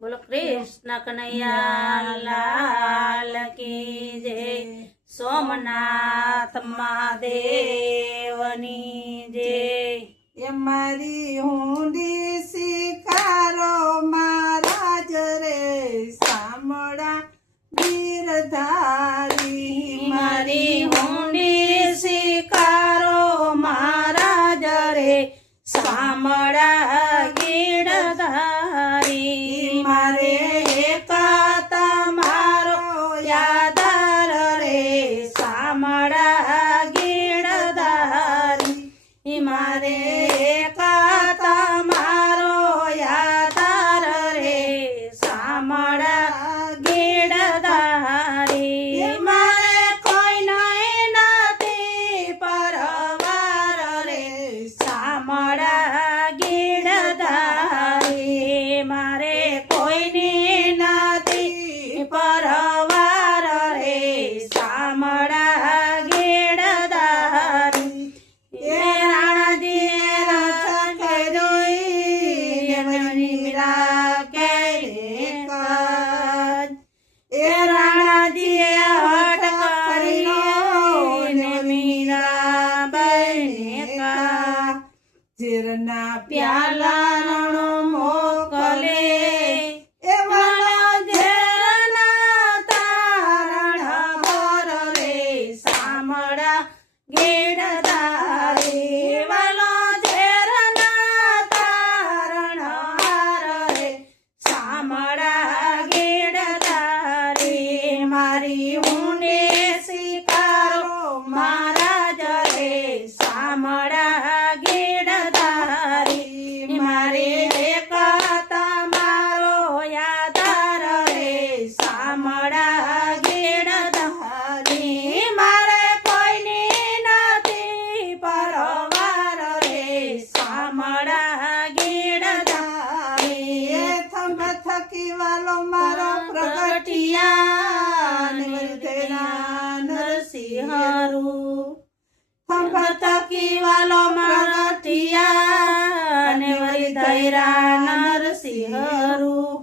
બોલો કૃષ્ણ કનૈયા લાલ કી જય, સોમનાથ મહાદેવની જય। એ મારી હુંડી શિકારો મહારાજ રે સામળા ગીરધારી। મારી હુંડી શિકારો મહારાજ રે સામળા ગીરધારી। મારે એકા તમારો યાદાર રે સામળા ગીરધારી। મારે એકા તમારો યાદાર રે સામળા ગીરધારી। મારે કોઈ નહીં નથી પરવાર રે સામળા ગીરધારી। મારે કોઈની નથી પરવાર રે સામળા ગીરધારી। એ રાણાજી રતન કે જોઈ મીરા કે કાજ। એ રાણાજીએ હટ કર્યો ને મીરાબાઈને કા। ઝીરના પ્યાલા રણો મોકલે એ વાલા ઝેરના તારણ ભર રે સામળા ગીરધારી। વાલો ઝેરના તારણ હાર રે સામળા ગીરધારી। મારી હુંડે શિકારો મહારાજ રે સામળા ગીરધારી। મારે એકા તમારો યાદાર રે સામળા ગીરધારી। મારે કોઈની નથી પરવાર રે સામળા ગીરધારી। એ થંભ થકી વાલો મારો પ્રગટિયા ને વરદેના નરસિંહરું થંભ થકી વાલો પ્રગટિયા ને વરી ધૈરા નરસિંહરું।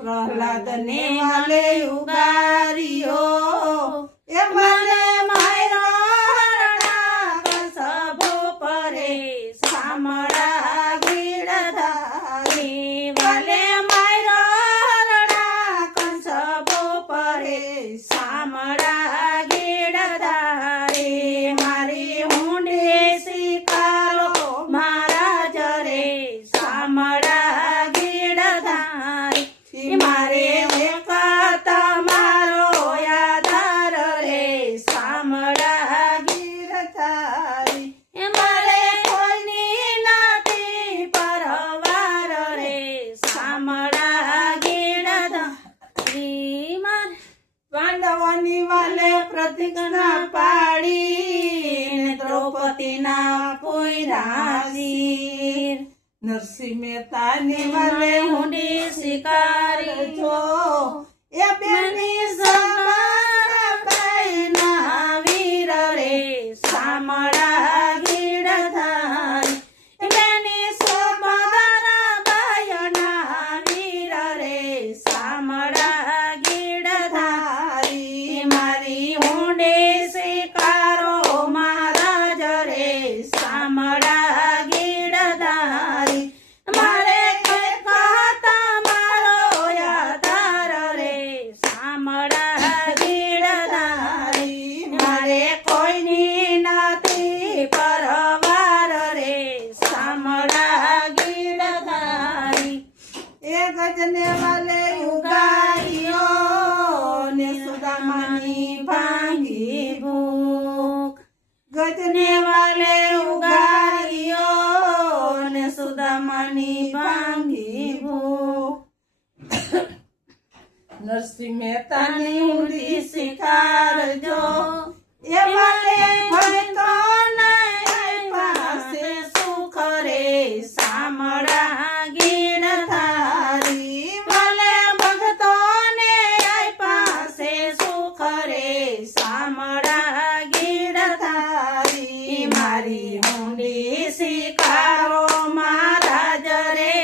પ્રહલાદ ને વાલે ઉગાર્યો એ મને માયરા સભો પરે સામળા ગીરધારી। વાલે માયરા કંસભો પરે સામળા ગીરધારી। મારી હુંડી શિકારો મહારાજ રે સામળા ગીરધારી। મારે એકા તમારો યાદાર રે સામળા ગીરધારી। મારે કોઈની નથી પરવાર રે સામળા ગીરધારી। મારે પાંડવોની વાલે પ્રતિજ્ઞા પાડી દ્રૌપદીના પોયરાજી। નરસિંહ મહેતાની વાલે હુંડી શિકારી જો એ બેની સમાના વીર રે સામળા ગીરધારી। બેની સમાના બાયના વીર રે સામળા ગીરધારી। મારી હુંડે શિકારો મહારાજ રે સામળા ગીરધારી। મારે એકા તમારો યાદાર રે સામળા ગીરધારી। મારે કોઈની નથી પરવાર રે સામળા ગીરધારી। એ ગજને વાલે ઉગાર્યો ને સુદામાની ભાંગી ભૂખ ગજને વાલે ઉગાર્યો ને સુદામાની ભાંગી ભૂખ। નરસિંહ મહેતાની ઊંડી ઊંડી શિકારજો એ વાલે ભક્તો પાસે સુખ રે સામળા ગીરધારી। ભલે ભક્તોને પાસે સુખ રે સામળા ગીરધારી। મારી હુંડી શિકારો મહારાજ રે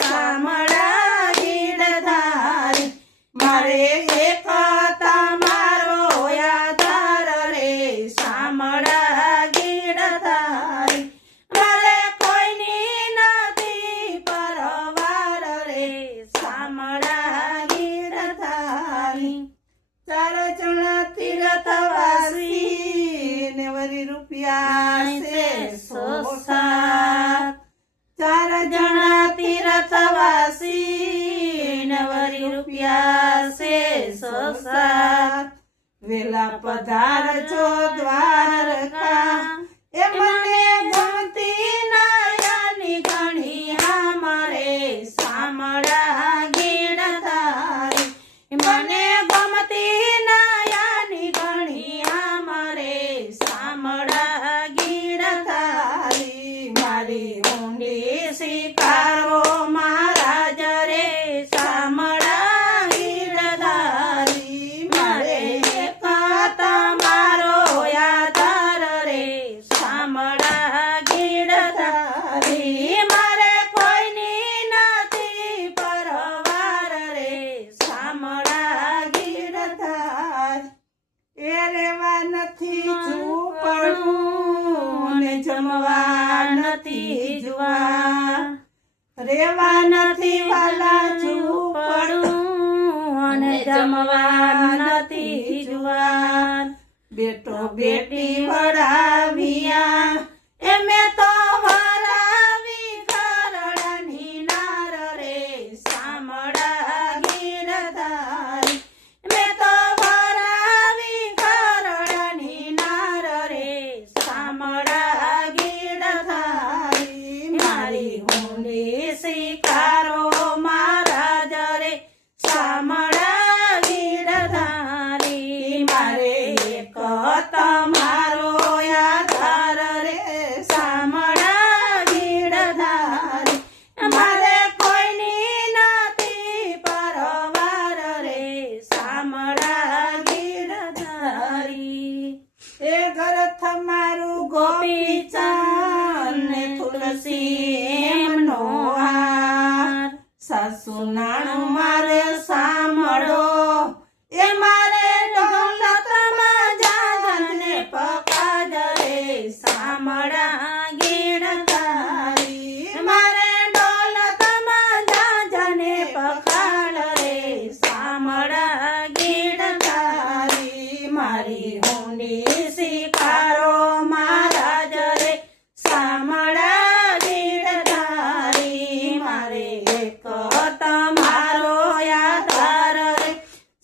સામળા ગીરધારી। સાથ વેલા પધારજો દ્વારકા એ મને ગમતી નયની ઘણી અમારે શામળા ગીરધારી મને ગમતી નયની ઘણી અમારે શામળા ગીરધારી મારી ઊંડી શિકારો મહારાજ રે શામળા ગીરધારી મારે એક તમારો આધાર રે શામળા ગીરધારી મારે કોઈની નથી પરવાર રે શામળા ગીરધારી એ રેવા નથી ઝૂંપડું ને જમવા નથી જુવા રેવા નથી વાલા ઝૂંપડું અને જમવા નથી જુવાર બેટો બેટી વળાવ્યા એ મેં તો વરાવી ઘરડાની નાર રે શામળા ગીરધારી મેં તો વરાવી ઘરડાની નાર રે શામળા ગીરધારી મારી ઊંડી શિકારો મહારાજ રે શામળા ગીરધારી મારે એક તમારો આધાર રે શામળા ગીરધારી મારે કોઈની નથી પરવાર રે શામળા ગીરધારી એ ઘર તમારું ગોપીચંદ ને તુલસી એમનો હાર સાસુ નાણું મારે સાંભળો એ મારે દોલતમાં જાગને પકાડ રે શામળા ગીરધારી મારે દોલતમાં જાગને પકાડ રે શામળા ગીરધારી મારી ઊંડી શિકારો મહારાજ રે શામળા ગીરધારી મારે એક તમારો આધાર રે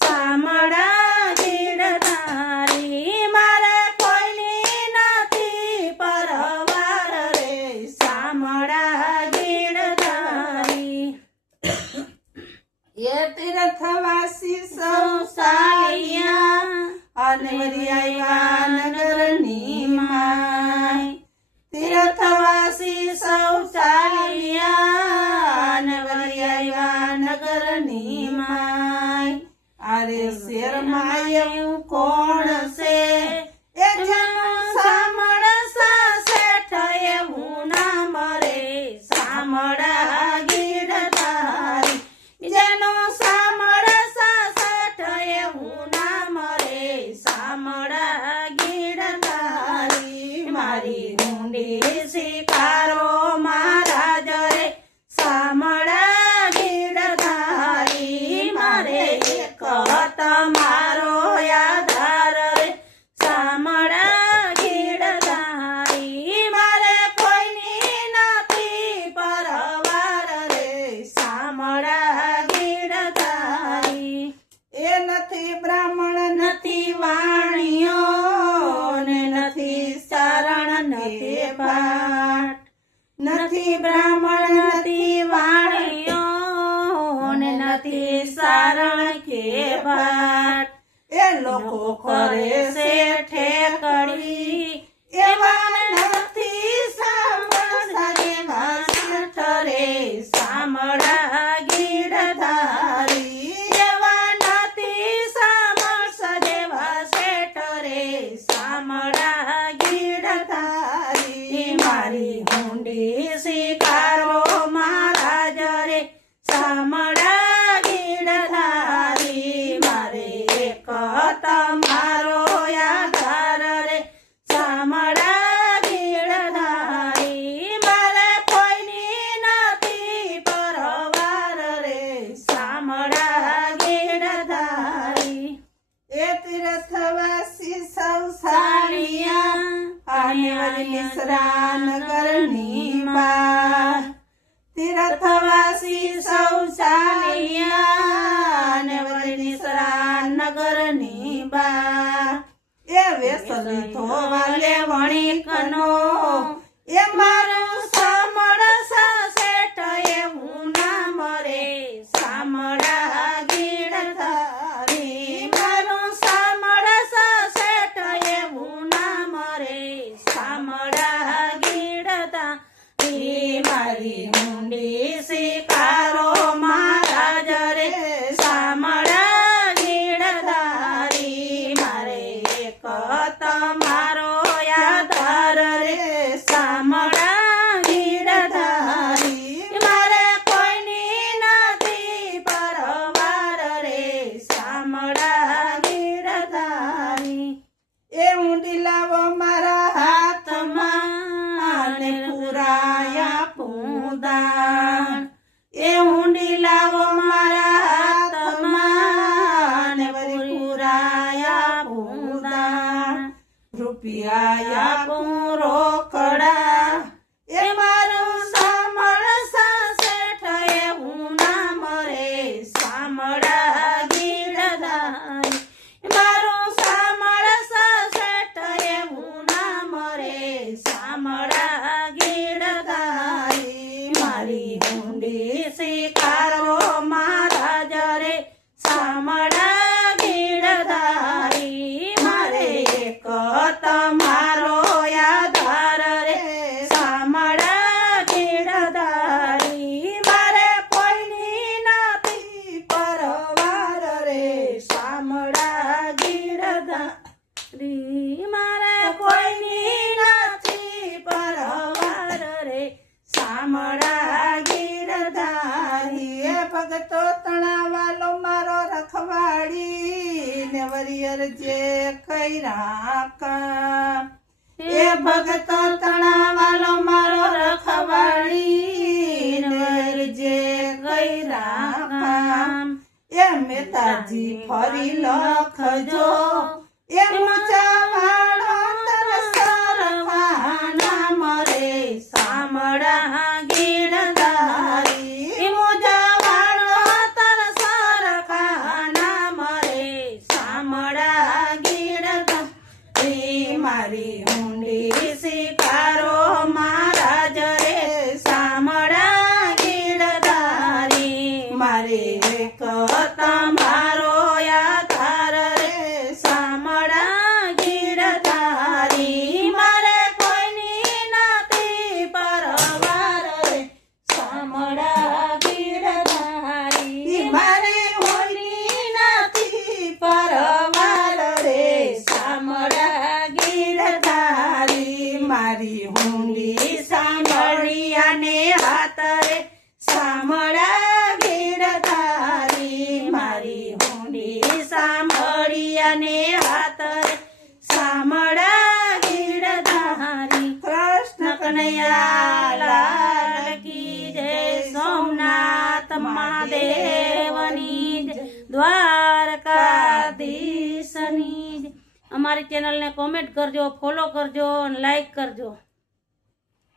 શામળા ગીરધારી મારે કોઈની નથી પરવાર રે શામળા ગીરધારી એ તીર્થવાસી સૌ સાલિયા અને વરી આવ્યા નગરની માય તીર્થવાસી સૌ ચાલ્યા અને વરી આવ્યા નગરની માય અરે શેરમાં એવું કોણ છે એ જેનું શામળા શેઠ એવું નામ રે શામળા ગીરધારી જેનું શામળા શેઠ એવું નામ રે શામળા ગીરધારી મારી ઊંડી શિકારો મહારાજ રે શામળા ગીરધારી મારે એક તમારો આધાર રે શામળા ગીરધારી મારે કોઈની નથી પરવાર રે શામળા ગીરધારી એ નથી બ્રાહ્મણ નથી વાણીઓ ને નથી શરણ નથી પાઠ નથી બ્રાહ્મણ નથી વાણીઓ ને નથી શરણ કે પાઠ એ લોકો કરે છે ઠેકડી એવા નથી શામળા જેવા શેઠ રે શામળા ગીરધારી એવા નથી શામળા જેવા શેઠ રે શામળા ગીરધારી મારી ઊંડી શિકારો મહારાજ રે શામળા ગીરધારી મારે એક તમારો આધાર રે શામળા ગીરધારી મારે કોઈની નથી પરવાર રે શામળા ગીરધારી એ તીર્થવાસી સૌ સાલિયા અને વરી નિસરા નગરની બાર તીર્થવાસી સૌ ચાલ્યા ને વળી નિસરા હુંડી લાવો મારા હાથમાં ને પુરાયા પૂદાન રૂપિયા આપું રોકડા એ મારું સાંભળસા શેઠ એવું ના મરે સાંભળા ગીરધારી મારું સાંભળસા શેઠ એવું ના મરે સાંભળા ગીરધારી મારી હુંડી સ્વીકારો મારા જરે સાંભળા ગીરધારી મારે એક તમારો આધાર રે સાંભળા ગીરધારી મારે કોઈની નથી પરવાર રે સાંભળા ગીરધારી મારે કોઈની નથી પરવાર રે સાંભળા ગીરધારી એ ભગતો તણાવાલો મારો રખવાડી ને વરિયર જે કૈરા કામ એ ભગતો તણાવાલો મારો રખવાડી નર જે કૈરા કામ એ મેતાજી ફરી લખજો એ ઊંચા વાળો સરખાના મરે સાંભળા ગીરધારી મુજાવાળો તર સરખાના મરે સાંભળા ગીરધારી મારી હુંડી સ્વીકારો મારા જરે સાંભળા ગીરધારી મારે એક તમારો આધાર રે સાંભળા ગીરધારી મારે કોઈની નથી પરવાર રે સાંભળા ગીરધારી મારે કોઈની નથી પરવાર રે સાંભળા ગીરધારી મારી હુંડી સાંભળિયાને હાથ રે સાંભળા ગીરધારી મારી હુંડી સાંભળિયાને હાથ રે સાંભળા ગીરધારી કૃષ્ણ કનૈયા લાલ કી જય સોમનાથ મહાદેવની જય દ્વારકાધીશની જય અમારી ચેનલને કોમેન્ટ કરજો ફોલો કરજો અને લાઈક કરજો